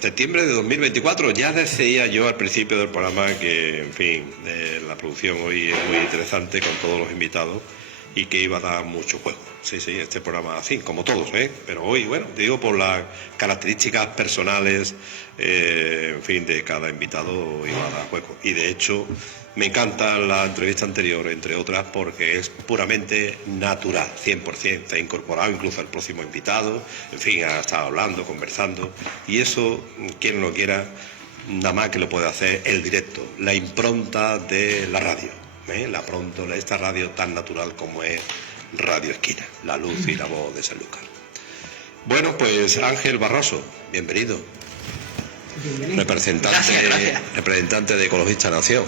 septiembre de 2024. Ya decía yo al principio del programa que, en fin, la producción hoy es muy interesante con todos los invitados y que iba a dar mucho juego. Sí, este programa así, como todos, ¿eh? Pero hoy, bueno, digo por las características personales, en fin, de cada invitado iba a dar juego. Y de hecho, me encanta la entrevista anterior, entre otras, porque es puramente natural, 100%. Se ha incorporado incluso al próximo invitado, en fin, ha estado hablando, conversando. Y eso, quien lo quiera, nada más que lo puede hacer el directo, la impronta de la radio. Esta radio tan natural como es Radio Esquina, la luz y la voz de Sanlúcar. Bueno, pues Ángel Barroso, bienvenido. Representante de Ecologista Nación.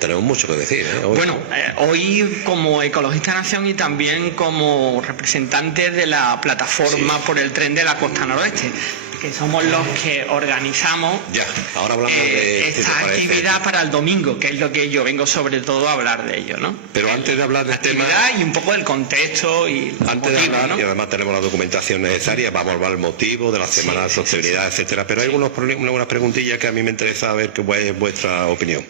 Tenemos mucho que decir, ¿eh? Hoy. Bueno, hoy como Ecologista Nación y también como representante de la plataforma por el tren de la costa noroeste, que somos los que organizamos ahora hablamos de esta actividad para el domingo, que es lo que yo vengo sobre todo a hablar de ello, ¿no? Pero antes de hablar del tema y un poco del contexto y antes de hablar, ¿no? Y además tenemos la documentación necesaria, vamos a hablar del motivo de la semana de sostenibilidad, etcétera. Pero hay algunas preguntillas que a mí me interesa ver qué es vuestra opinión.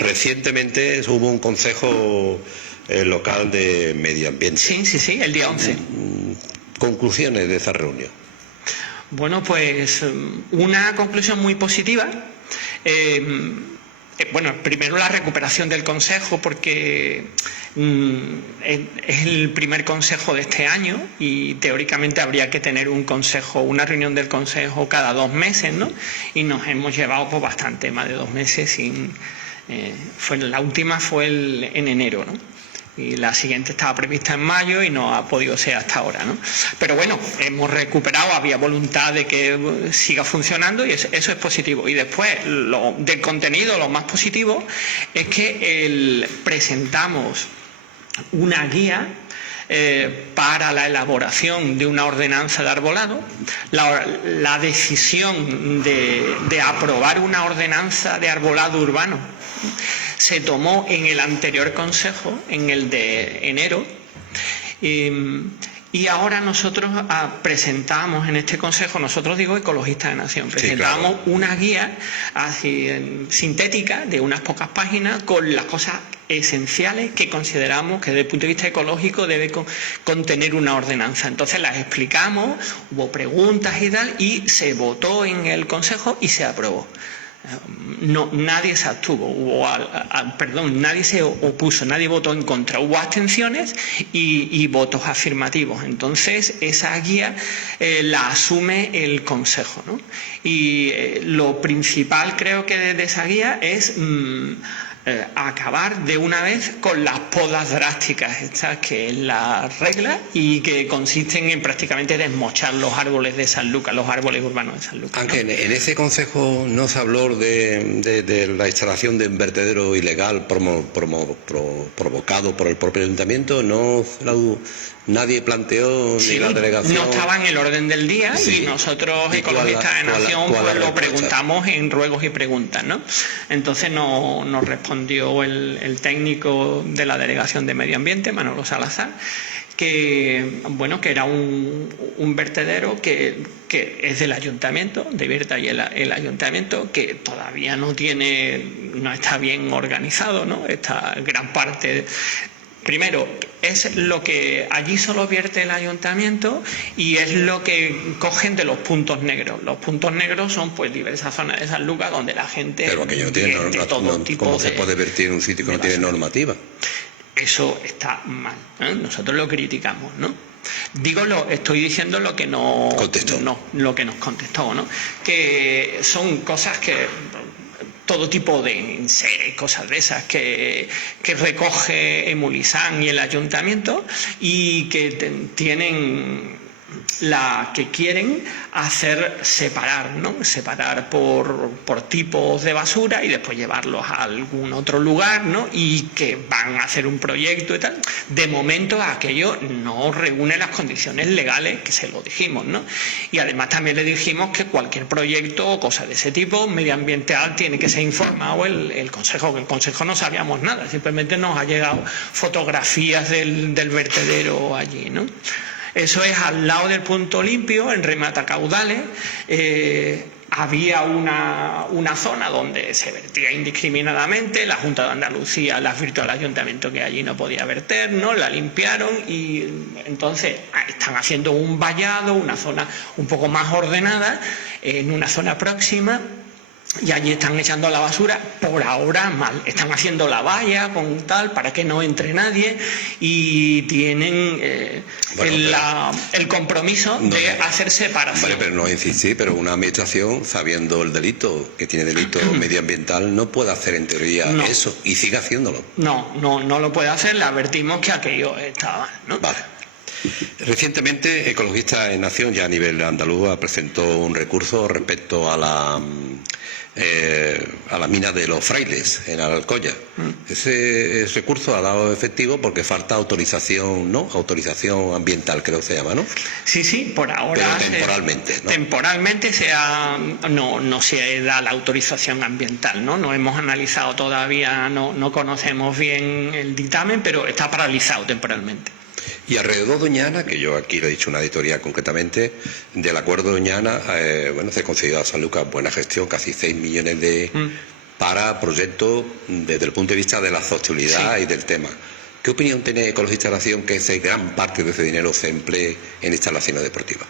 Recientemente hubo un consejo local de medio ambiente. Sí, el día 11. Conclusiones de esa reunión. Bueno, pues una conclusión muy positiva. Bueno, primero la recuperación del Consejo, porque es el primer Consejo de este año y teóricamente habría que tener una reunión del Consejo cada 2 meses, ¿no? Y nos hemos llevado pues bastante, más de 2 meses la última fue en enero, ¿no? Y la siguiente estaba prevista en mayo y no ha podido ser hasta ahora, ¿no? Pero bueno, hemos recuperado, había voluntad de que siga funcionando y eso es positivo. Y después, del contenido, lo más positivo es que presentamos una guía para la elaboración de una ordenanza de arbolado. La decisión de aprobar una ordenanza de arbolado urbano se tomó en el anterior consejo, en el de enero, y ahora nosotros presentamos en este consejo, nosotros digo Ecologistas de Nación, presentamos una guía así sintética de unas pocas páginas con las cosas esenciales que consideramos que desde el punto de vista ecológico debe contener una ordenanza. Entonces las explicamos, hubo preguntas y tal, y se votó en el consejo y se aprobó. Nadie se abstuvo, nadie se opuso, nadie votó en contra, hubo abstenciones y votos afirmativos. Entonces esa guía la asume el Consejo, ¿no? Y lo principal creo que de esa guía es acabar de una vez con las podas drásticas estas, que es la regla y que consisten en prácticamente desmochar los árboles de Sanlúcar, los árboles urbanos de Sanlúcar, ¿no? Aunque en ese consejo no se habló de la instalación de un vertedero ilegal provocado por el propio ayuntamiento, nadie planteó ni la delegación. No estaba en el orden del día y nosotros, Ecologistas de Nación, pues lo preguntamos en ruegos y preguntas, ¿no? Entonces nos respondió el técnico de la Delegación de Medio Ambiente, Manolo Salazar, que era un vertedero que es del ayuntamiento, de Berta y el ayuntamiento, que todavía no está bien organizado, ¿no? Esta gran parte. Primero, es lo que allí solo vierte el ayuntamiento y es lo que cogen de los puntos negros. Los puntos negros son pues diversas zonas de Sanlúcar donde la gente... Pero aquello no tiene normativa. ¿Cómo se puede vertir en un sitio que no tiene normativa? Eso está mal, ¿eh? Nosotros lo criticamos, ¿no? Estoy diciendo lo que nos contestó, ¿no? Que son cosas que... todo tipo de enseres, cosas de esas que recoge Emulizán y el ayuntamiento y que que quieren hacer separar por tipos de basura y después llevarlos a algún otro lugar, ¿no? Y que van a hacer un proyecto y tal. De momento aquello no reúne las condiciones legales, que se lo dijimos, ¿no? Y además también le dijimos que cualquier proyecto o cosa de ese tipo medioambiental tiene que ser informado el Consejo, que el Consejo no sabíamos nada, simplemente nos ha llegado fotografías del vertedero allí, ¿no? Eso es al lado del punto limpio, en Rematacaudales. Había una zona donde se vertía indiscriminadamente, la Junta de Andalucía le advirtió al ayuntamiento que allí no podía verter, ¿no? La limpiaron y entonces están haciendo un vallado, una zona un poco más ordenada, en una zona próxima. Y allí están echando la basura, por ahora mal. Están haciendo la valla con tal para que no entre nadie y tienen el compromiso de hacer separación. Vale, pero no insistir, pero una administración, sabiendo el delito, que tiene delito medioambiental, no puede hacer en teoría eso y sigue haciéndolo. No lo puede hacer, le advertimos que aquello estaba mal, ¿no? Vale. Recientemente, Ecologistas en Acción, ya a nivel andaluz, presentó un recurso respecto a la mina de los Frailes en Alcoya. Ese recurso ha dado efectivo porque falta autorización, ¿no? Autorización ambiental, creo que se llama, ¿no? Sí, por ahora. Pero temporalmente, ¿no? Temporalmente no se da la autorización ambiental, ¿no? No hemos analizado todavía, no conocemos bien el dictamen, pero está paralizado temporalmente. Y alrededor de Doñana, que yo aquí le he dicho una auditoría concretamente, del acuerdo de Doñana, se concedió a San Lucas buena gestión, casi 6 millones para proyectos desde el punto de vista de la sostenibilidad y del tema. ¿Qué opinión tiene Ecologistas de Acción que gran parte de ese dinero se emplee en instalaciones deportivas?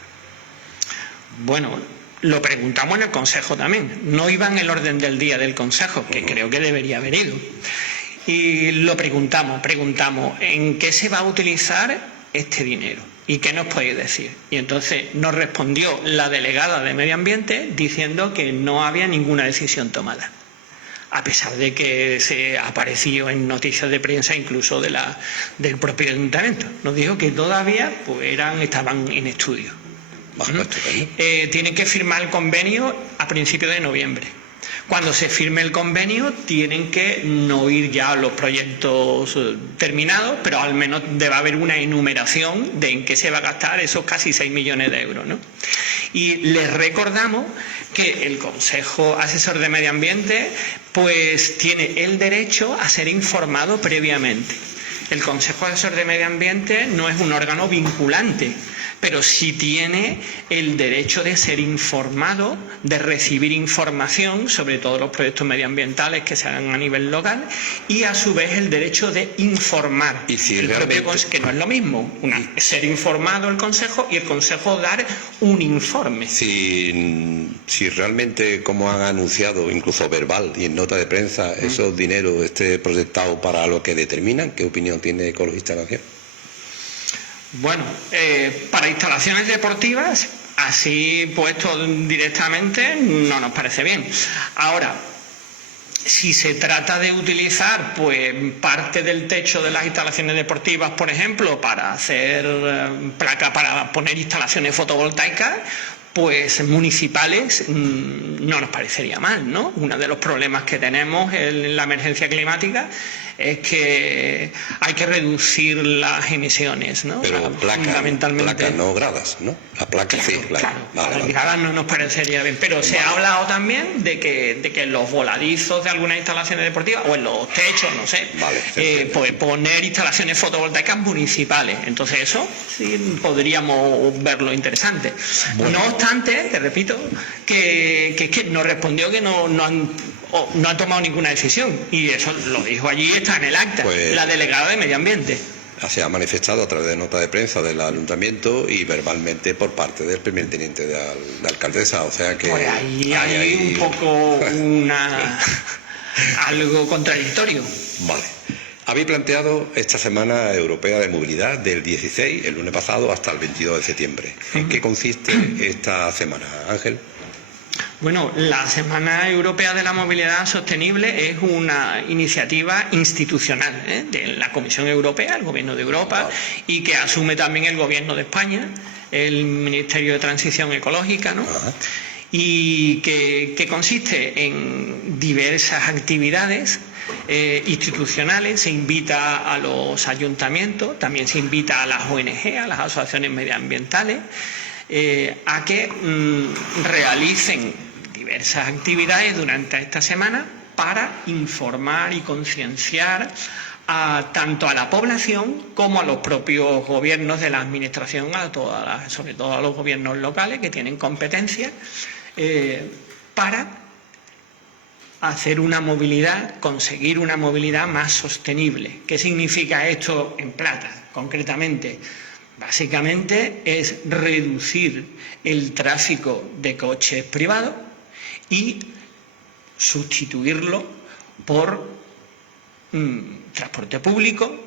Bueno, lo preguntamos en el Consejo también. No iba en el orden del día del Consejo, que creo que debería haber ido. Y lo preguntamos, ¿en qué se va a utilizar este dinero? ¿Y qué nos podéis decir? Y entonces nos respondió la delegada de Medio Ambiente diciendo que no había ninguna decisión tomada, a pesar de que se apareció en noticias de prensa incluso del propio ayuntamiento. Nos dijo que todavía estaban en estudio. Tienen que firmar el convenio a principios de noviembre. Cuando se firme el convenio tienen que no ir ya los proyectos terminados, pero al menos debe haber una enumeración de en qué se va a gastar esos casi 6 millones de euros, ¿no? Y les recordamos que el Consejo Asesor de Medio Ambiente pues tiene el derecho a ser informado previamente. El Consejo Asesor de Medio Ambiente no es un órgano vinculante, pero sí tiene el derecho de ser informado, de recibir información sobre todos los proyectos medioambientales que se hagan a nivel local y a su vez el derecho de informar. Y si el realmente... propio, que no es lo mismo, ser informado el Consejo y el Consejo dar un informe. Si realmente, como han anunciado, incluso verbal y en nota de prensa, esos dineros esté proyectado para lo que determinan, ¿qué opinión tiene Ecologistas en Acción? Bueno, para instalaciones deportivas, así puesto directamente, no nos parece bien. Ahora, si se trata de utilizar pues parte del techo de las instalaciones deportivas, por ejemplo, para hacer para poner instalaciones fotovoltaicas, pues municipales, no nos parecería mal, ¿no? Uno de los problemas que tenemos en la emergencia climática es que hay que reducir las emisiones, ¿no? Pero placas, no gradas, ¿no? Las placas claro, las gradas no nos parecería bien, pero se ha hablado también de que los voladizos de algunas instalaciones deportivas o en los techos, no sé, pues poner instalaciones fotovoltaicas municipales. Entonces eso sí podríamos verlo interesante. Bueno. No obstante, te repito, que nos respondió que no han tomado ninguna decisión, y eso lo dijo allí, está en el acta, la delegada de Medio Ambiente. Se ha manifestado a través de nota de prensa del ayuntamiento y verbalmente por parte del primer teniente de alcaldesa, o sea que... Pues ahí hay un poco algo contradictorio. Vale. Habéis planteado esta Semana Europea de Movilidad del 16, el lunes pasado, hasta el 22 de septiembre. ¿En qué consiste esta semana, Ángel? Bueno, la Semana Europea de la Movilidad Sostenible es una iniciativa institucional de la Comisión Europea, el Gobierno de Europa, y que asume también el Gobierno de España, el Ministerio de Transición Ecológica, ¿no? Y que consiste en diversas actividades institucionales. Se invita a los ayuntamientos, también se invita a las ONG, a las asociaciones medioambientales, a que realicen diversas actividades durante esta semana para informar y concienciar tanto a la población como a los propios gobiernos de la administración, sobre todo a los gobiernos locales que tienen competencias, para hacer una movilidad, conseguir una movilidad más sostenible. ¿Qué significa esto en plata, concretamente? Básicamente es reducir el tráfico de coches privados y sustituirlo por transporte público,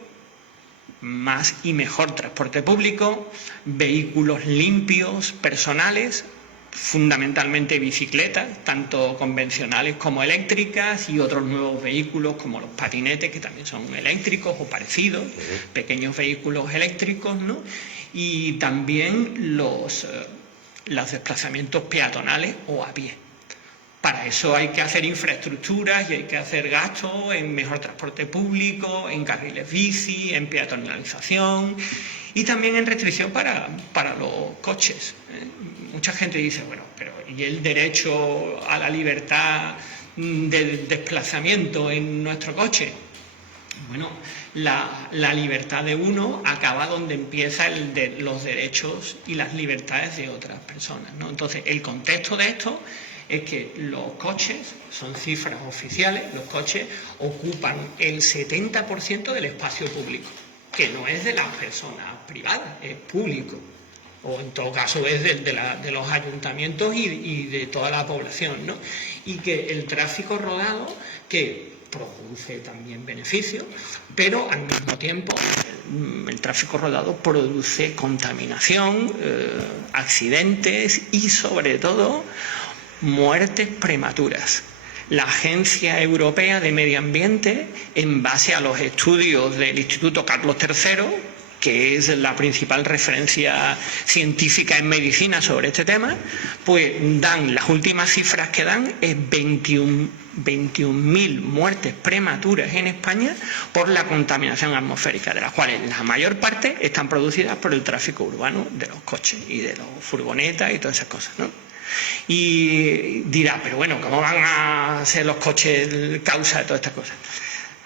más y mejor transporte público, vehículos limpios, personales, fundamentalmente bicicletas, tanto convencionales como eléctricas, y otros nuevos vehículos como los patinetes, que también son eléctricos o parecidos, pequeños vehículos eléctricos, ¿no? Y también los desplazamientos peatonales o a pie. Para eso hay que hacer infraestructuras y hay que hacer gastos en mejor transporte público, en carriles bici, en peatonalización y también en restricción para los coches. Mucha gente dice, bueno, pero ¿y el derecho a la libertad de desplazamiento en nuestro coche? Bueno, la libertad de uno acaba donde empieza los derechos y las libertades de otras personas, ¿no? Entonces, el contexto de esto es que los coches, son cifras oficiales, los coches ocupan el 70% del espacio público, que no es de las personas privadas, es público, o en todo caso es de los ayuntamientos y de toda la población, ¿no? Y que el tráfico rodado, que produce también beneficios, pero al mismo tiempo el tráfico rodado produce contaminación, accidentes y sobre todo muertes prematuras. La Agencia Europea de Medio Ambiente, en base a los estudios del Instituto Carlos III, que es la principal referencia científica en medicina sobre este tema, pues las últimas cifras que dan es 21.000 muertes prematuras en España por la contaminación atmosférica, de las cuales la mayor parte están producidas por el tráfico urbano de los coches y de los furgonetas y todas esas cosas, ¿no? Y dirá, pero bueno, ¿cómo van a ser los coches causa de todas estas cosas?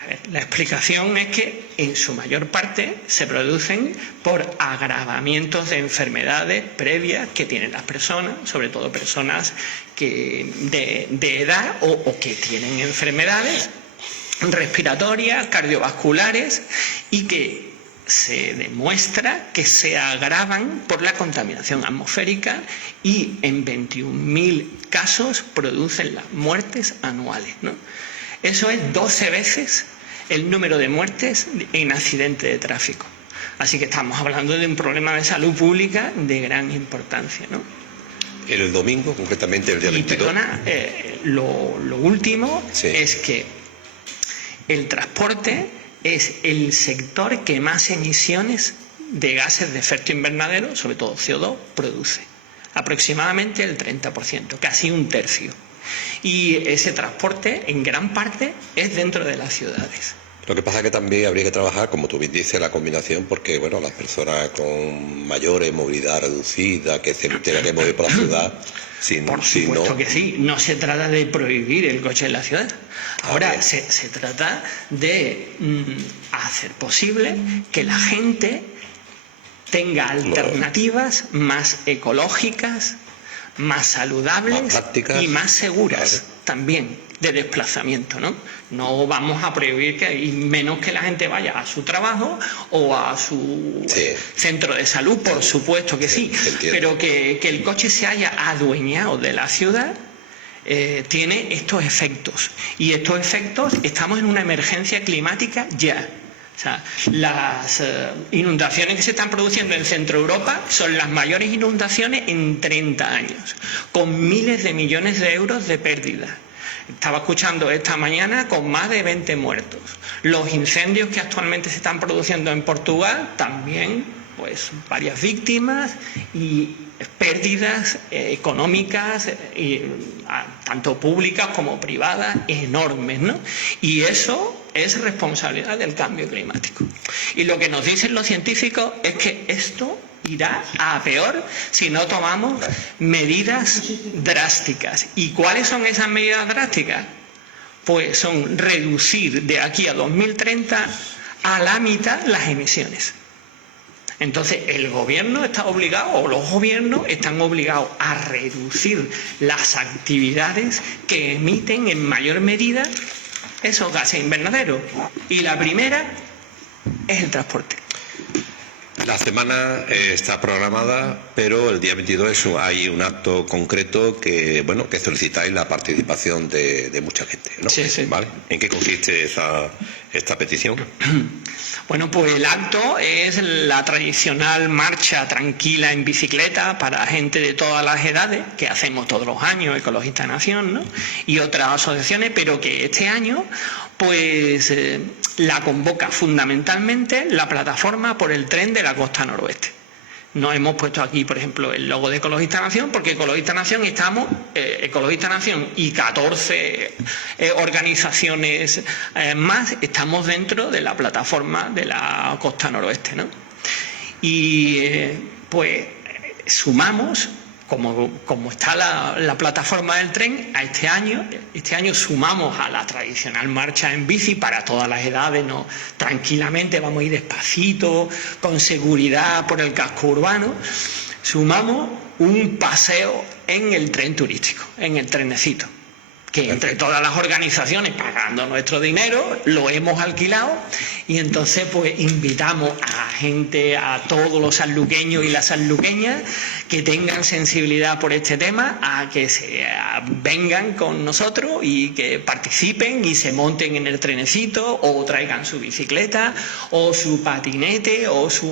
A ver, la explicación es que en su mayor parte se producen por agravamientos de enfermedades previas que tienen las personas, sobre todo personas de edad o que tienen enfermedades respiratorias, cardiovasculares, y que se demuestra que se agravan por la contaminación atmosférica, y en 21.000 casos producen las muertes anuales, ¿no? Eso es 12 veces el número de muertes en accidentes de tráfico. Así que estamos hablando de un problema de salud pública de gran importancia, ¿no? El domingo, concretamente el día 22. Y perdona, lo último sí. Es que el transporte es el sector que más emisiones de gases de efecto invernadero, sobre todo CO2, produce. Aproximadamente el 30%, casi un tercio. Y ese transporte, en gran parte, es dentro de las ciudades. Lo que pasa es que también habría que trabajar, como tú bien dices, la combinación, porque bueno, las personas con mayores, movilidad reducida, que se tengan que mover por la ciudad, por supuesto que sí, no se trata de prohibir el coche en la ciudad. Ahora se trata de hacer posible que la gente tenga alternativas más ecológicas, más saludables, más prácticas, y más seguras también de desplazamiento, ¿no? No vamos a prohibir y menos que la gente vaya a su trabajo o a su centro de salud, por supuesto que sí, pero que el coche se haya adueñado de la ciudad tiene estos efectos, y estos efectos, estamos en una emergencia climática ya. O sea, las inundaciones que se están produciendo en Centro Europa son las mayores inundaciones en 30 años, con miles de millones de euros de pérdida. Estaba escuchando esta mañana con más de 20 muertos. Los incendios que actualmente se están produciendo en Portugal, también, pues varias víctimas y pérdidas económicas, tanto públicas como privadas, enormes, ¿no? Y eso es responsabilidad del cambio climático. Y lo que nos dicen los científicos es que esto irá a peor si no tomamos medidas drásticas. ¿Y cuáles son esas medidas drásticas? Pues son reducir de aquí a 2030 a la mitad las emisiones. Entonces el gobierno está obligado, o los gobiernos están obligados a reducir las actividades que emiten en mayor medida esos gases invernaderos. Y la primera es el transporte. La semana está programada, pero el día 22 hay un acto concreto que solicitáis la participación de mucha gente, ¿no? Sí, sí. ¿Vale? ¿En qué consiste esta petición? Bueno, pues el acto es la tradicional marcha tranquila en bicicleta para gente de todas las edades, que hacemos todos los años, Ecologista Nación, ¿no? Y otras asociaciones, pero que este año pues la convoca fundamentalmente la plataforma por el tren de la costa noroeste. Nos hemos puesto aquí, por ejemplo, el logo de Ecologista Nación, porque Ecologista Nación Ecologista Nación y 14 organizaciones más estamos dentro de la plataforma de la costa noroeste, ¿no? Y pues sumamos, como está la plataforma del tren, a este año sumamos a la tradicional marcha en bici para todas las edades, ¿no? Tranquilamente vamos a ir despacito, con seguridad por el casco urbano, sumamos un paseo en el tren turístico, en el trenecito, que entre todas las organizaciones, pagando nuestro dinero, lo hemos alquilado, y entonces pues invitamos a gente, a todos los sanluqueños y las sanluqueñas que tengan sensibilidad por este tema, a que vengan con nosotros y que participen y se monten en el trenecito, o traigan su bicicleta o su patinete o su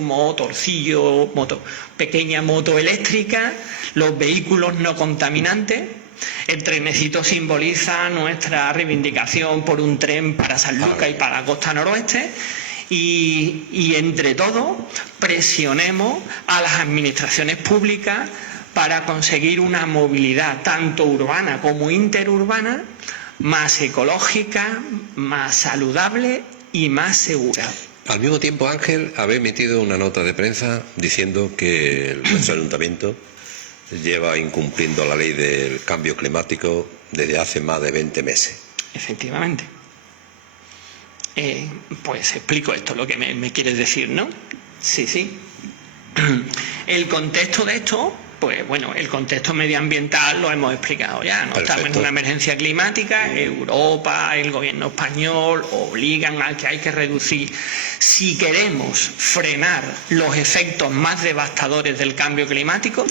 pequeña moto eléctrica, los vehículos no contaminantes. El trenecito simboliza nuestra reivindicación por un tren para Sanlúcar y para la costa noroeste, y entre todos presionemos a las administraciones públicas para conseguir una movilidad tanto urbana como interurbana más ecológica, más saludable y más segura. Al mismo tiempo, Ángel, habéis emitido una nota de prensa diciendo que nuestro ayuntamiento lleva incumpliendo la ley del cambio climático desde hace más de 20 meses. Efectivamente. Pues explico esto, lo que me quieres decir, ¿no? Sí. El contexto de esto, pues bueno, el contexto medioambiental lo hemos explicado ya, ¿no? Estamos en una emergencia climática, Europa, el gobierno español obligan a que hay que reducir. Si queremos frenar los efectos más devastadores del cambio climático,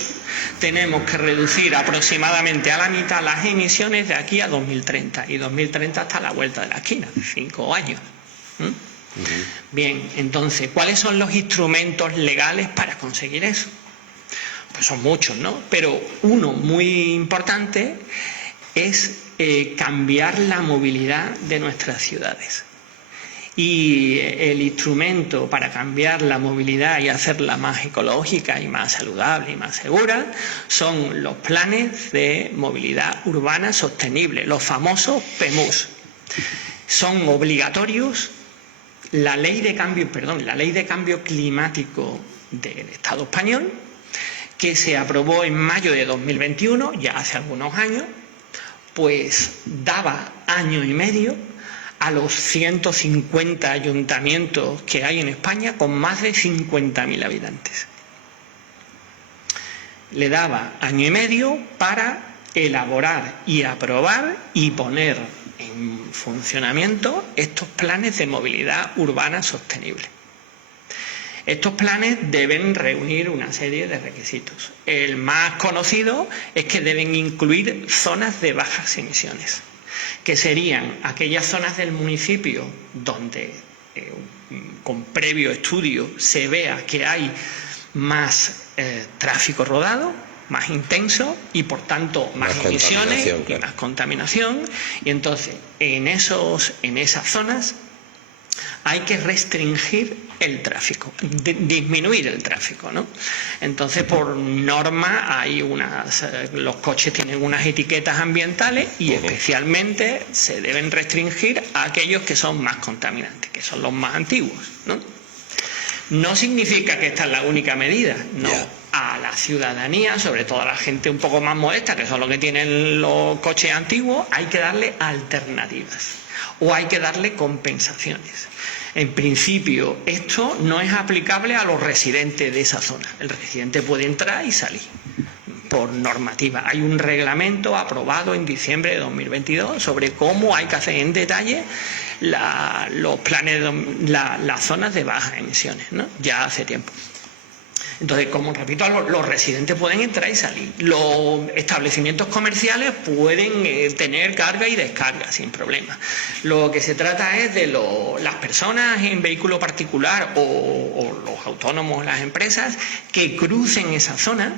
tenemos que reducir aproximadamente a la mitad las emisiones de aquí a 2030. Y 2030 está a la vuelta de la esquina, 5 años. Bien, entonces, ¿cuáles son los instrumentos legales para conseguir eso? Pues son muchos, ¿no? Pero uno muy importante es cambiar la movilidad de nuestras ciudades. Y el instrumento para cambiar la movilidad y hacerla más ecológica y más saludable y más segura son los planes de movilidad urbana sostenible, los famosos PEMUS. Son obligatorios. La ley de cambio climático del Estado español, que se aprobó en mayo de 2021, ya hace algunos años, pues daba año y medio a los 150 ayuntamientos que hay en España con más de 50.000 habitantes. Le daba año y medio para elaborar y aprobar y poner en funcionamiento estos planes de movilidad urbana sostenible. Estos planes deben reunir una serie de requisitos. El más conocido es que deben incluir zonas de bajas emisiones, que serían aquellas zonas del municipio donde con previo estudio se vea que hay más tráfico rodado, más intenso y por tanto más emisiones y más contaminación. Y entonces en esas zonas hay que restringir el tráfico, disminuir el tráfico, ¿no? Entonces, por norma, los coches tienen unas etiquetas ambientales y especialmente se deben restringir a aquellos que son más contaminantes, que son los más antiguos, ¿no? No significa que esta es la única medida, no. A la ciudadanía, sobre todo a la gente un poco más modesta, que son los que tienen los coches antiguos, hay que darle alternativas o hay que darle compensaciones. En principio, esto no es aplicable a los residentes de esa zona. El residente puede entrar y salir por normativa. Hay un reglamento aprobado en diciembre de 2022 sobre cómo hay que hacer en detalle los planes, las zonas de bajas emisiones, ¿no? Ya hace tiempo. Entonces, como repito, los residentes pueden entrar y salir. Los establecimientos comerciales pueden tener carga y descarga sin problema. Lo que se trata es de las personas en vehículo particular o los autónomos, las empresas que crucen esa zona,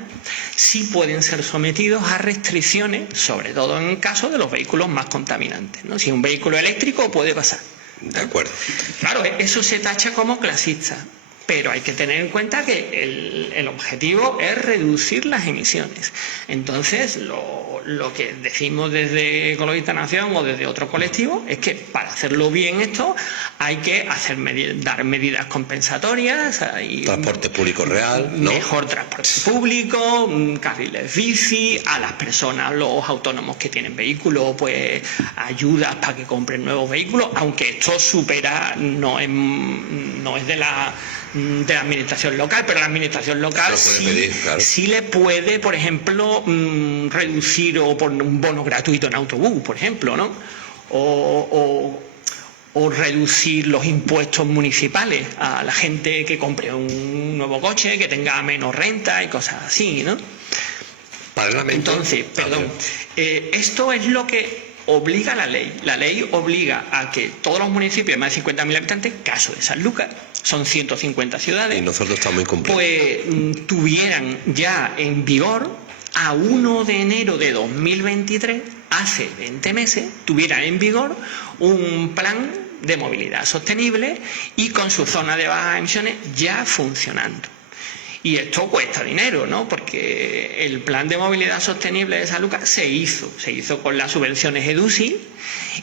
sí pueden ser sometidos a restricciones, sobre todo en el caso de los vehículos más contaminantes, ¿no? Si es un vehículo eléctrico puede pasar. De acuerdo. Claro, eso se tacha como clasista. Pero hay que tener en cuenta que el objetivo es reducir las emisiones. Entonces, lo que decimos desde Ecologista Nación o desde otro colectivo es que para hacerlo bien esto hay que dar medidas compensatorias. Transporte público real, ¿no? Mejor transporte público, carriles bici, a las personas, los autónomos que tienen vehículos, pues ayudas para que compren nuevos vehículos, aunque esto no es de la administración local, pero la administración local sí le puede, por ejemplo, reducir o poner un bono gratuito en autobús, por ejemplo, ¿no? O reducir los impuestos municipales a la gente que compre un nuevo coche, que tenga menos renta y cosas así, ¿no? Entonces, esto es lo que obliga la ley. La ley obliga a que todos los municipios de más de 50.000 habitantes, caso de Sanlúcar, son 150 ciudades, y nosotros estamos incompletos, pues tuvieran ya en vigor a 1 de enero de 2023, hace 20 meses, tuvieran en vigor un plan de movilidad sostenible y con su zona de bajas emisiones ya funcionando. Y esto cuesta dinero, ¿no? Porque el plan de movilidad sostenible de Sanlúcar se hizo con las subvenciones EDUSI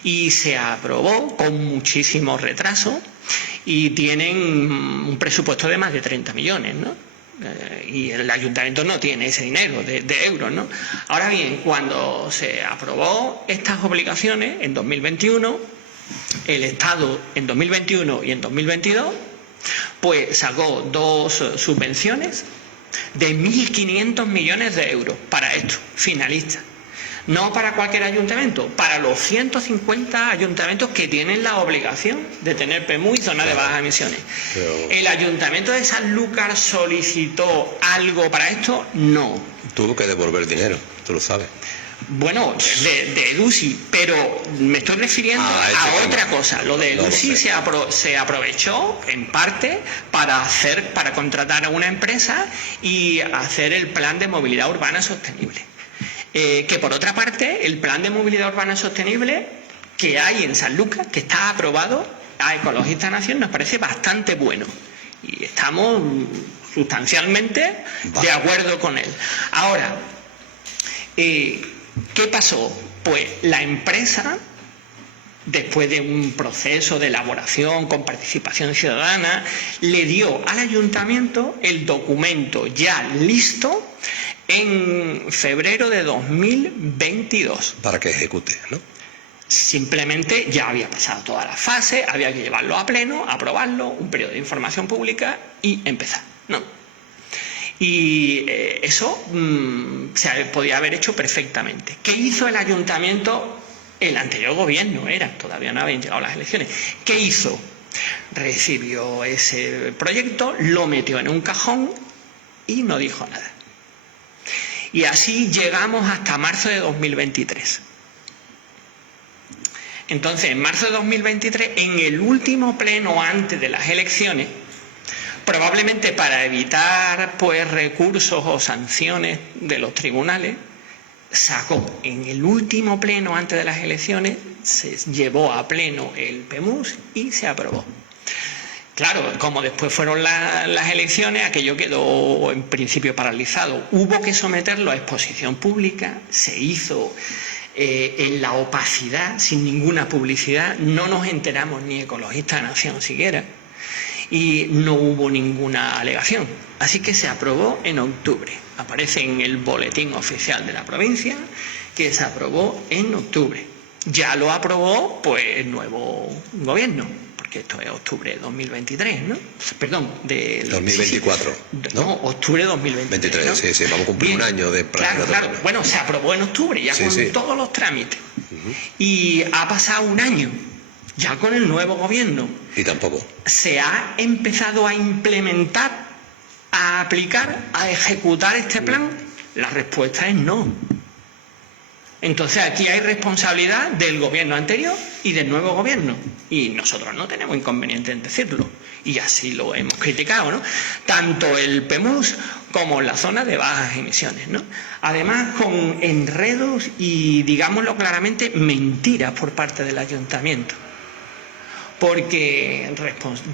y se aprobó con muchísimo retraso y tienen un presupuesto de más de 30 millones, ¿no? Y el ayuntamiento no tiene ese dinero de euros, ¿no? Ahora bien, cuando se aprobó estas obligaciones en 2021, el Estado en 2021 y en 2022 pues sacó 2 subvenciones de 1.500 millones de euros para esto, finalistas. No para cualquier ayuntamiento, para los 150 ayuntamientos que tienen la obligación de tener PMU y zona de bajas emisiones. ¿El ayuntamiento de Sanlúcar solicitó algo para esto? No. Tuvo que devolver dinero, tú lo sabes. Bueno, de EDUSI, pero me estoy refiriendo a otra cosa. Lo de EDUSI se aprovechó en parte para contratar a una empresa y hacer el plan de movilidad urbana sostenible. Que por otra parte, el plan de movilidad urbana sostenible que hay en Sanlúcar, que está aprobado, a Ecologista Nación nos parece bastante bueno. Y estamos sustancialmente de acuerdo con él. Ahora, ¿qué pasó? Pues la empresa, después de un proceso de elaboración con participación ciudadana, le dio al ayuntamiento el documento ya listo en febrero de 2022. Para que ejecute, ¿no? Simplemente ya había pasado todas las fases, había que llevarlo a pleno, aprobarlo, un periodo de información pública y empezar, ¿no? Y eso se podía haber hecho perfectamente. ¿Qué hizo el ayuntamiento? El anterior gobierno todavía no habían llegado las elecciones. ¿Qué hizo? Recibió ese proyecto, lo metió en un cajón y no dijo nada. Y así llegamos hasta marzo de 2023. Entonces, en marzo de 2023, en el último pleno antes de las elecciones, probablemente para evitar pues recursos o sanciones de los tribunales, sacó en el último pleno antes de las elecciones, se llevó a pleno el PEMUS y se aprobó. Claro, como después fueron las elecciones, aquello quedó en principio paralizado. Hubo que someterlo a exposición pública, se hizo en la opacidad, sin ninguna publicidad, no nos enteramos ni Ecologista Nación siquiera, y no hubo ninguna alegación. Así que se aprobó en octubre. Aparece en el boletín oficial de la provincia que se aprobó en octubre. Ya lo aprobó pues el nuevo gobierno, porque esto es octubre de 2023, ¿no? Perdón, de 2024, no, octubre de 2023, 23, ¿no? sí, vamos a cumplir un año de plan. Claro. Bueno, se aprobó en octubre, ya con todos los trámites. Y ha pasado un año, ya con el nuevo gobierno. Y tampoco. ¿Se ha empezado a implementar, a aplicar, a ejecutar este plan? La respuesta es no. Entonces aquí hay responsabilidad del gobierno anterior y del nuevo gobierno. Y nosotros no tenemos inconveniente en decirlo. Y así lo hemos criticado, ¿no? Tanto el PEMUS como la zona de bajas emisiones, ¿no? Además, con enredos y, digámoslo claramente, mentiras por parte del ayuntamiento. Porque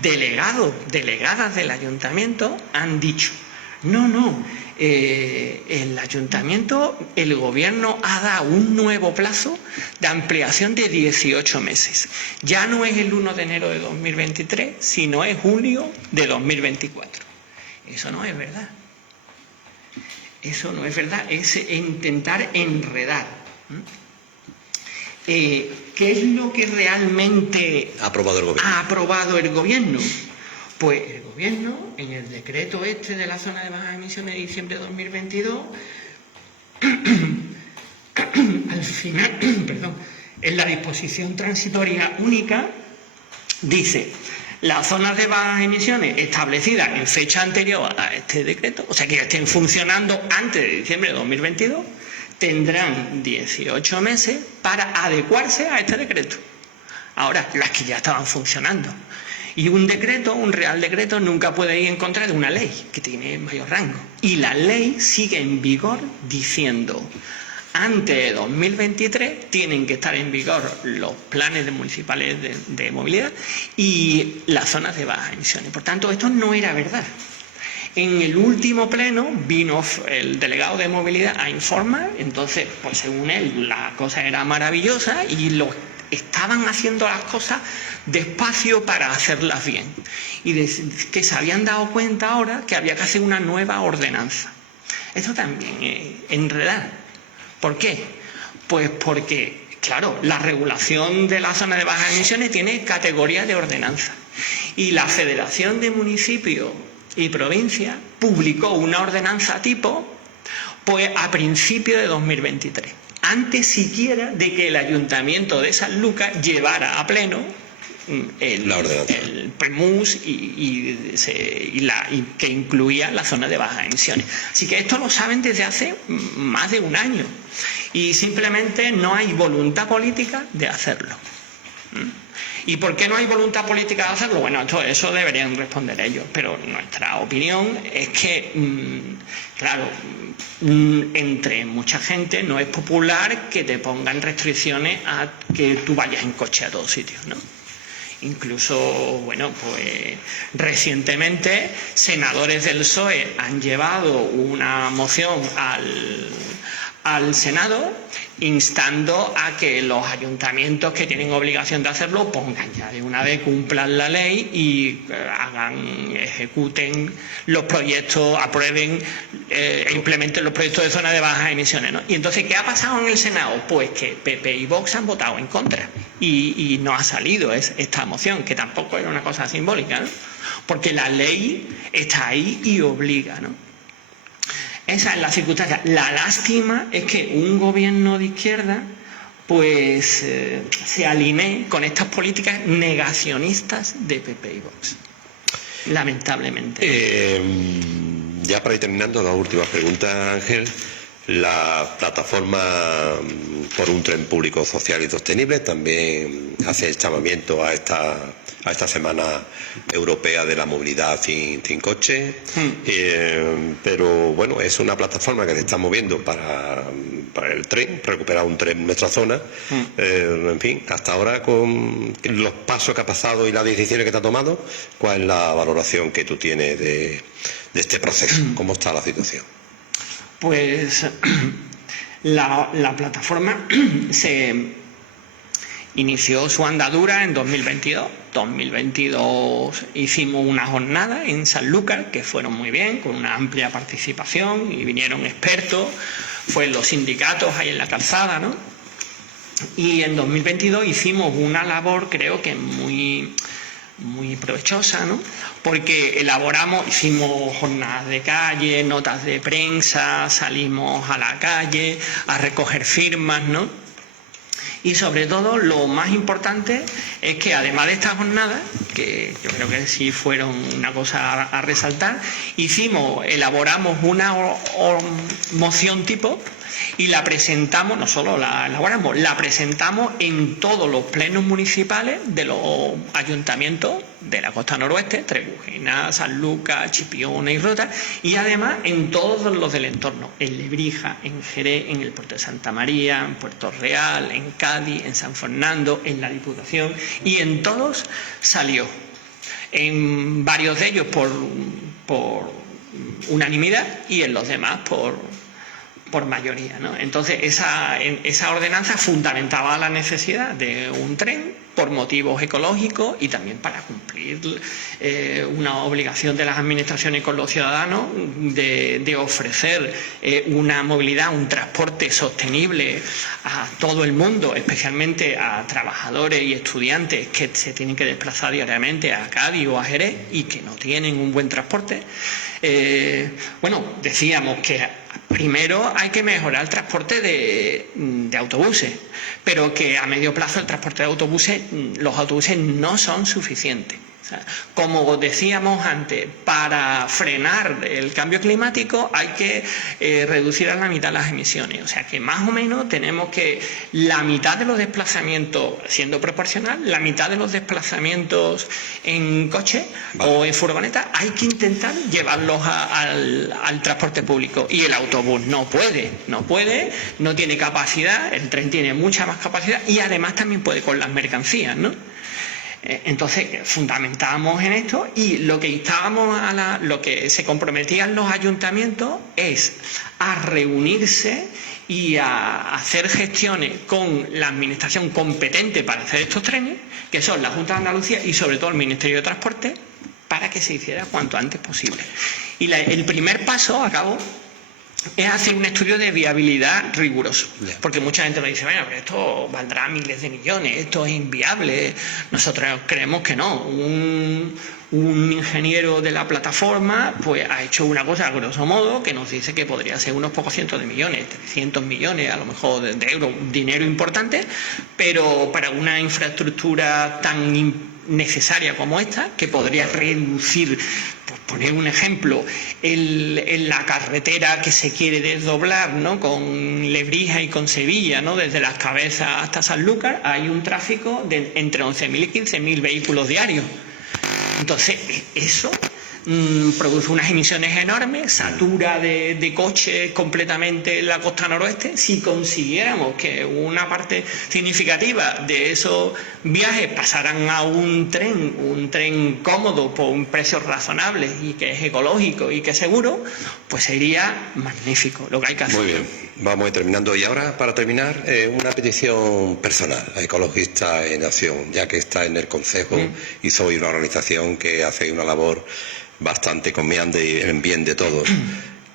delegadas del ayuntamiento han dicho, no, el ayuntamiento, el gobierno ha dado un nuevo plazo de ampliación de 18 meses. Ya no es el 1 de enero de 2023, sino es julio de 2024. Eso no es verdad. Eso no es verdad, es intentar enredar. ¿Qué es lo que realmente ha aprobado el gobierno? Pues el gobierno, en el decreto este de la zona de bajas emisiones de diciembre de 2022, al final, en la disposición transitoria única, dice: las zonas de bajas emisiones establecidas en fecha anterior a este decreto, o sea que estén funcionando antes de diciembre de 2022, tendrán 18 meses para adecuarse a este decreto. Ahora, las que ya estaban funcionando. Y un decreto, un real decreto, nunca puede ir en contra de una ley que tiene mayor rango. Y la ley sigue en vigor diciendo: antes de 2023 tienen que estar en vigor los planes municipales de movilidad y las zonas de bajas emisiones. Por tanto, esto no era verdad. En el último pleno vino el delegado de movilidad a informar, entonces, pues según él, la cosa era maravillosa y estaban haciendo las cosas despacio para hacerlas bien. Y que se habían dado cuenta ahora que había que hacer una nueva ordenanza. Esto también es enredar. ¿Por qué? Pues porque, claro, la regulación de la zona de bajas emisiones tiene categoría de ordenanza. Y la Federación de Municipios y Provincias publicó una ordenanza tipo pues a principios de 2023, antes siquiera de que el Ayuntamiento de Sanlúcar llevara a pleno el PEMUS y que incluía la zona de bajas emisiones. Así que esto lo saben desde hace más de un año y simplemente no hay voluntad política de hacerlo. ¿Y por qué no hay voluntad política de hacerlo? Bueno, eso deberían responder ellos, pero nuestra opinión es que, claro, entre mucha gente no es popular que te pongan restricciones a que tú vayas en coche a todos sitios, ¿no? Incluso, bueno, pues recientemente senadores del PSOE han llevado una moción al Senado instando a que los ayuntamientos que tienen obligación de hacerlo pongan ya de una vez, cumplan la ley y ejecuten los proyectos, aprueben e implementen los proyectos de zona de bajas emisiones, ¿no? Y entonces, ¿qué ha pasado en el Senado? Pues que PP y Vox han votado en contra y no ha salido esta moción, que tampoco era una cosa simbólica, ¿no? Porque la ley está ahí y obliga, ¿no? Esa es la circunstancia. La lástima es que un gobierno de izquierda pues se alinee con estas políticas negacionistas de PP y Vox. Lamentablemente. Ya para ir terminando, la última pregunta, Ángel. La plataforma por un tren público social y sostenible también hace el llamamiento a esta semana europea de la movilidad sin coche, pero bueno, es una plataforma que se está moviendo para el tren, recuperar un tren en nuestra zona. En fin, hasta ahora, con los pasos que ha pasado y las decisiones que te ha tomado, ¿cuál es la valoración que tú tienes de este proceso? ¿Cómo está la situación? Pues la plataforma se inició su andadura en 2022. 2022 hicimos una jornada en Sanlúcar que fueron muy bien, con una amplia participación y vinieron expertos, fue los sindicatos ahí en la calzada, ¿no? Y en 2022 hicimos una labor, creo que muy muy provechosa, ¿no? Porque hicimos jornadas de calle, notas de prensa, salimos a la calle a recoger firmas, ¿no? Y sobre todo, lo más importante es que además de estas jornadas, que yo creo que sí fueron una cosa a resaltar, elaboramos una moción tipo y la presentamos, no solo la elaboramos, la presentamos en todos los plenos municipales de los ayuntamientos de la costa noroeste, Trebujena, Sanlúcar, Chipiona y Rota, y además en todos los del entorno, en Lebrija, en Jerez, en el puerto de Santa María, en Puerto Real, en Cádiz, en San Fernando, en la Diputación, y en todos salió. En varios de ellos por unanimidad y en los demás por mayoría, ¿no? Entonces esa ordenanza fundamentaba la necesidad de un tren por motivos ecológicos y también para cumplir una obligación de las administraciones con los ciudadanos de ofrecer una movilidad, un transporte sostenible a todo el mundo, especialmente a trabajadores y estudiantes que se tienen que desplazar diariamente a Cádiz o a Jerez y que no tienen un buen transporte. Decíamos que primero hay que mejorar el transporte de autobuses, pero que a medio plazo el transporte de autobuses, los autobuses no son suficientes. O sea, como decíamos antes, para frenar el cambio climático hay que reducir a la mitad las emisiones. O sea que más o menos tenemos que la mitad de los desplazamientos, siendo proporcional, la mitad de los desplazamientos en coche o en furgoneta hay que intentar llevarlos al transporte público. Y el autobús no puede, no tiene capacidad, el tren tiene mucha más capacidad y además también puede con las mercancías, ¿no? Entonces fundamentábamos en esto y lo que instábamos lo que se comprometían los ayuntamientos es a reunirse y a hacer gestiones con la administración competente para hacer estos trenes, que son la Junta de Andalucía y sobre todo el Ministerio de Transporte, para que se hiciera cuanto antes posible. Y el primer paso, es hacer un estudio de viabilidad riguroso, porque mucha gente nos dice, bueno, pero esto valdrá miles de millones, esto es inviable. Nosotros creemos que no. Un ingeniero de la plataforma pues ha hecho una cosa a grosso modo que nos dice que podría ser unos pocos cientos de millones, 300 millones a lo mejor de euros, dinero importante, pero para una infraestructura tan necesaria como esta, que podría reducir, por poner un ejemplo, en la carretera que se quiere desdoblar, ¿no?, con Lebrija y con Sevilla, ¿no?, desde Las Cabezas hasta Sanlúcar, hay un tráfico de entre 11.000 y 15.000 vehículos diarios. Entonces, eso produce unas emisiones enormes, satura de coches completamente la costa noroeste. Si consiguiéramos que una parte significativa de esos viajes pasaran a un tren cómodo por precios razonables y que es ecológico y que es seguro, pues sería magnífico lo que hay que hacer. Muy bien, vamos terminando. Y ahora, para terminar, una petición personal a Ecologistas en Acción, ya que está en el Concejo y soy una organización que hace una labor bastante conmiante y en bien de todos,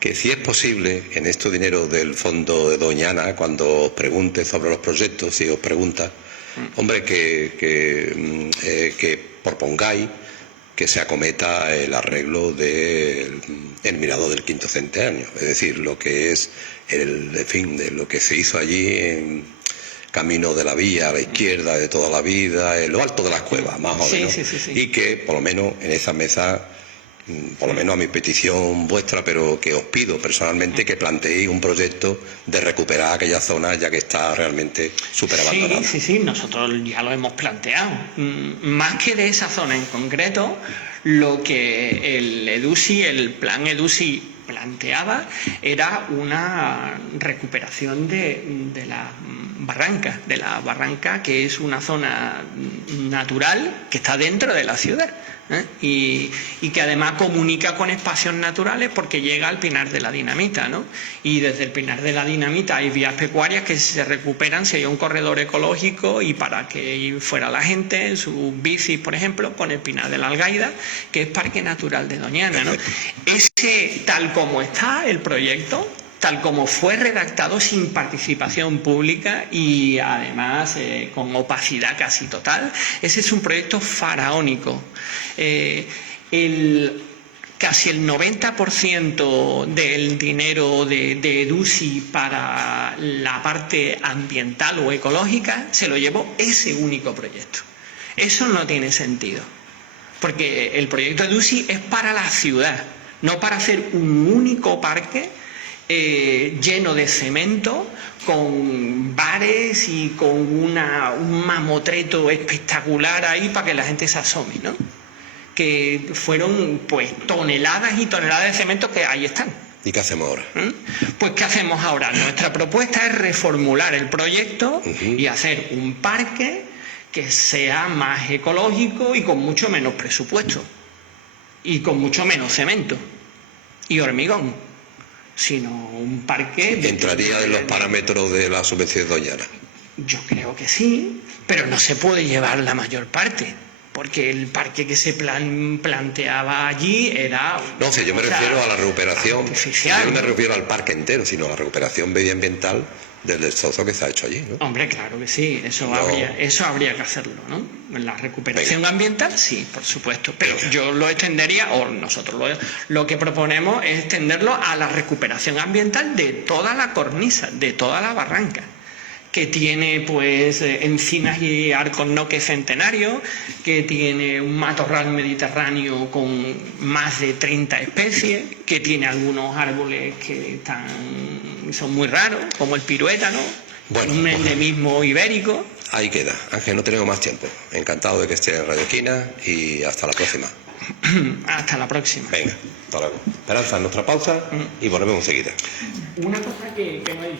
que si es posible, en estos dineros del fondo de Doña Ana, cuando os pregunte sobre los proyectos, si os pregunta, hombre, que propongáis que se acometa el arreglo del mirador del Quinto Centenario, es decir, lo que es de lo que se hizo allí en Camino de la Vía, a la izquierda de toda la vida, en lo alto de las cuevas, más o menos, sí. Y que por lo menos en esa mesa, por lo menos a mi petición vuestra, pero que os pido personalmente que planteéis un proyecto de recuperar aquella zona, ya que está realmente súper abandonada. Sí, nosotros ya lo hemos planteado. Más que de esa zona en concreto, lo que el plan EDUSI planteaba era una recuperación de la barranca, que es una zona natural que está dentro de la ciudad, y que además comunica con espacios naturales porque llega al Pinar de la Dinamita, ¿no? Y desde el Pinar de la Dinamita hay vías pecuarias que se recuperan si hay un corredor ecológico y para que fuera la gente en sus bicis, por ejemplo, con el Pinar de la Algaida, que es Parque Natural de Doñana, ¿no? Ese, tal como está el proyecto, tal como fue redactado, sin participación pública y además con opacidad casi total. Ese es un proyecto faraónico. Casi el 90% del dinero de EDUSI para la parte ambiental o ecológica se lo llevó ese único proyecto. Eso no tiene sentido, porque el proyecto EDUSI es para la ciudad, no para hacer un único parque lleno de cemento, con bares y con un mamotreto espectacular ahí para que la gente se asome, ¿no? Que fueron pues toneladas y toneladas de cemento que ahí están. ¿Y qué hacemos ahora? Pues ¿qué hacemos ahora? Nuestra propuesta es reformular el proyecto y hacer un parque que sea más ecológico y con mucho menos presupuesto y con mucho menos cemento y hormigón, sino un parque... ¿Entraría en los parámetros de la subvención de Doñana? Yo creo que sí, pero no se puede llevar la mayor parte. Porque el parque que se planteaba allí era... No sé, yo me refiero a la recuperación, artificial, yo no me refiero al parque entero, sino a la recuperación medioambiental del destrozó que se ha hecho allí, ¿no? Hombre, claro que sí, eso habría que hacerlo, ¿no? La recuperación ambiental, sí, por supuesto, pero yo lo extendería, o nosotros lo que proponemos es extenderlo a la recuperación ambiental de toda la cornisa, de toda la barranca, que tiene pues encinas y alcornoques centenarios, que tiene un matorral mediterráneo con más de 30 especies, que tiene algunos árboles que son muy raros, como el piruétano, bueno, un endemismo ibérico. Ahí queda. Ángel, no tenemos más tiempo. Encantado de que esté en Radio Esquina y hasta la próxima. Hasta la próxima. Venga, hasta luego. Esperanza, nuestra pausa y volvemos enseguida. Una cosa que no he dicho.